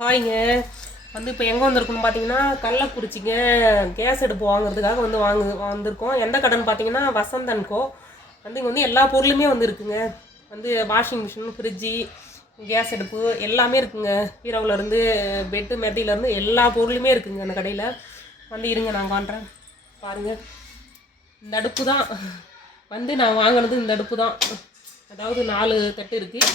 ஹாய்ங்க. வந்து இப்போ எங்கே வந்திருக்குன்னு பார்த்தீங்கன்னா கள்ளக்குறிச்சிங்க. கேஸ் அடுப்பு வாங்குறதுக்காக வந்து வாங்கு வந்திருக்கோம். எந்த கடைன்னு பார்த்தீங்கன்னா வசந்தன் கோ. வந்து இங்கே வந்து எல்லா பொருளுமே வந்து இருக்குங்க. வந்து வாஷிங் மிஷின் ஃப்ரிட்ஜி கேஸ் அடுப்பு எல்லாமே இருக்குங்க. பீரோவிலேருந்து பெட்டு மெத்தையிலேருந்து எல்லா பொருளுமே இருக்குங்க அந்த கடையில். வந்து இருங்க நான் காட்டுறேன் பாருங்கள் இந்த அடுப்பு தான். வந்து நான் வாங்கினது இந்த அடுப்பு தான். அதாவது நாலு தட்டு இருக்குது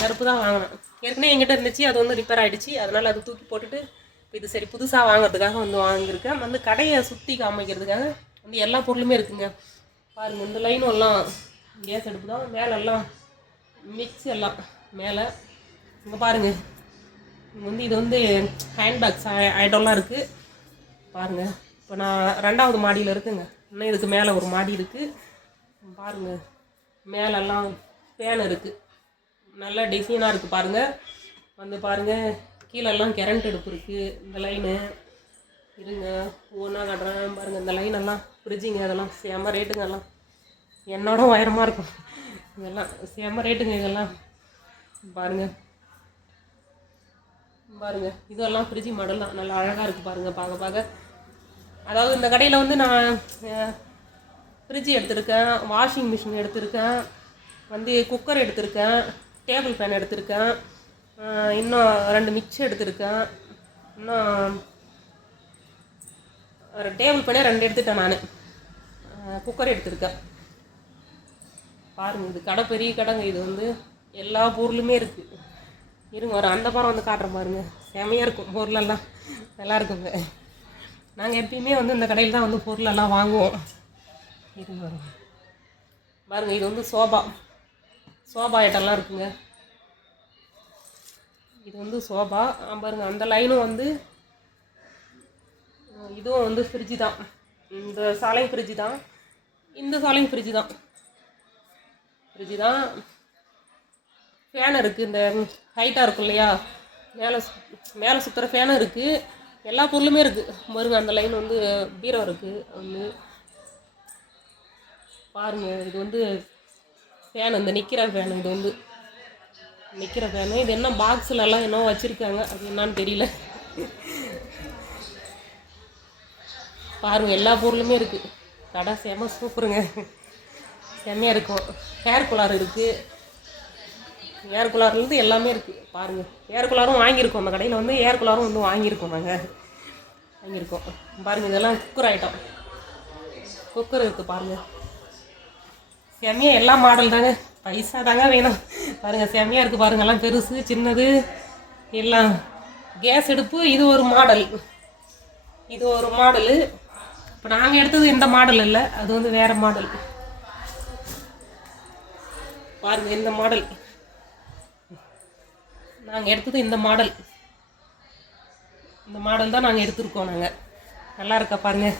கருப்பு தான் வாங்கினேன். ஏற்கனவே என்கிட்ட இருந்துச்சு அது வந்து ரிப்பேர் ஆகிடுச்சு அதனால் அது தூக்கி போட்டுட்டு இது சரி புதுசாக வாங்குறதுக்காக வந்து வாங்கியிருக்கேன். வந்து கடையை சுற்றி காமிக்கிறதுக்காக வந்து எல்லா பொருளுமே இருக்குங்க. பாருங்கள் இந்த லைனும் எல்லாம் கேஸ் அடுப்பு தான். மேலெல்லாம் மிக்ஸ் எல்லாம் மேலே. இங்கே பாருங்கள் இங்க வந்து இது வந்து ஹேண்ட்பேக்ஸ் ஐட்டம்லாம் இருக்குது பாருங்கள் இப்போ நான் ரெண்டாவது மாடியில் இருக்குங்க. இன்னும் இதுக்கு மேலே ஒரு மாடி இருக்குது பாருங்கள் மேலெல்லாம் ஃபேன் இருக்குது நல்ல டிசைனாக இருக்குது பாருங்கள் வந்து பாருங்கள் கீழெல்லாம் கரண்ட் அடுப்பு இருக்குது இந்த லைனு இருங்க ஒவ்வொன்றா காட்டுறேன் பாருங்கள் இந்த லைன் எல்லாம் ஃப்ரிட்ஜுங்க அதெல்லாம் செம்ம ரேட்டுங்க எல்லாம். என்னோட உயரமாக இருக்கும். இதெல்லாம் செம்ம ரேட்டுங்க இதெல்லாம். பாருங்கள் பாருங்கள் இதெல்லாம் ஃப்ரிட்ஜ் மாடல் தான். நல்லா அழகாக இருக்குது பாருங்கள் பார்க்க பார்க்க. அதாவது இந்த கடையில் வந்து நான் ஃப்ரிட்ஜ் எடுத்திருக்கேன் வாஷிங் மிஷின் எடுத்திருக்கேன் வந்து குக்கர் எடுத்திருக்கேன். டேபிள் ஃபேன் எடுத்திருக்கேன். இன்னும் ரெண்டு மிக்சி எடுத்திருக்கேன். இன்னும் ஒரு டேபிள் ஃபேனே ரெண்டு எடுத்துட்டேன் நான். குக்கர் எடுத்திருக்கேன். பாருங்கள் இது கடை பெரிய கடைங்க. இது வந்து எல்லா பொருளுமே இருக்குது இருங்க ஒரு அந்த படம் வந்து காட்டுறேன் பாருங்க. செமையாக இருக்கும் பொருளெல்லாம். நல்லா இருக்குங்க நாங்கள் எப்பயுமே வந்து இந்த கடையில் தான் வந்து பொருளெல்லாம் வாங்குவோம். இருங்க பாருங்கள் இது வந்து சோபா. சோபா ஐட்டம்லாம் இருக்குங்க. இது வந்து சோபா. பாருங்க அந்த லைனும் வந்து இதுவும் வந்து ஃப்ரிட்ஜு தான். இந்த சாலையும் ஃப்ரிட்ஜு தான். இந்த சாலையும் ஃப்ரிட்ஜு தான். ஃப்ரிட்ஜு தான். ஃபேன் இருக்குது இந்த ஹைட்டாக இருக்கும் இல்லையா? மேலே மேலே சுற்றுற ஃபேனும் இருக்குது எல்லா பொருளுமே இருக்குது பாருங்க அந்த லைன் வந்து பீரோ இருக்குது வந்து பாருங்கள் இது வந்து ஃபேன் இந்த நிற்கிற ஃபேன் இது வந்து? நிற்கிற ஃபேனு இது என்ன பாக்ஸ்லலாம் என்னவோ வச்சுருக்காங்க. அது என்னான்னு தெரியல. பாருங்கள் எல்லா பொருளுமே இருக்குது கடை செம சூப்பருங்க. செம்மையாக இருக்கும். ஹேர் குலார் இருக்குது ஏர் குலார்லேருந்து எல்லாமே இருக்குது பாருங்கள் ஏர் குலாரும் வாங்கியிருக்கோம். அந்த கடையில் வந்து ஏர் குலாரும் வந்து வாங்கியிருக்கோம் நாங்கள் வாங்கியிருக்கோம். பாருங்கள் இதெல்லாம் குக்கர் ஐட்டம் குக்கர் இருக்குது பாருங்கள் செம்மையாக எல்லா மாடல் தாங்க. பைசா தாங்க வேணும். பாருங்கள் செம்மையாக இருக்குது பாருங்கள் எல்லாம் பெருசு சின்னது எல்லாம். கேஸ் அடுப்பு இது ஒரு மாடல் இது ஒரு மாடலு இப்போ நாங்கள் எடுத்தது இந்த மாடல் இல்லை அது வந்து வேறு மாடல் பாருங்கள் இந்த மாடல் நாங்கள் எடுத்தது இந்த மாடல் இந்த மாடல் தான் நாங்கள் எடுத்திருக்கோம் நாங்கள் நல்லா இருக்கா பாருங்கள்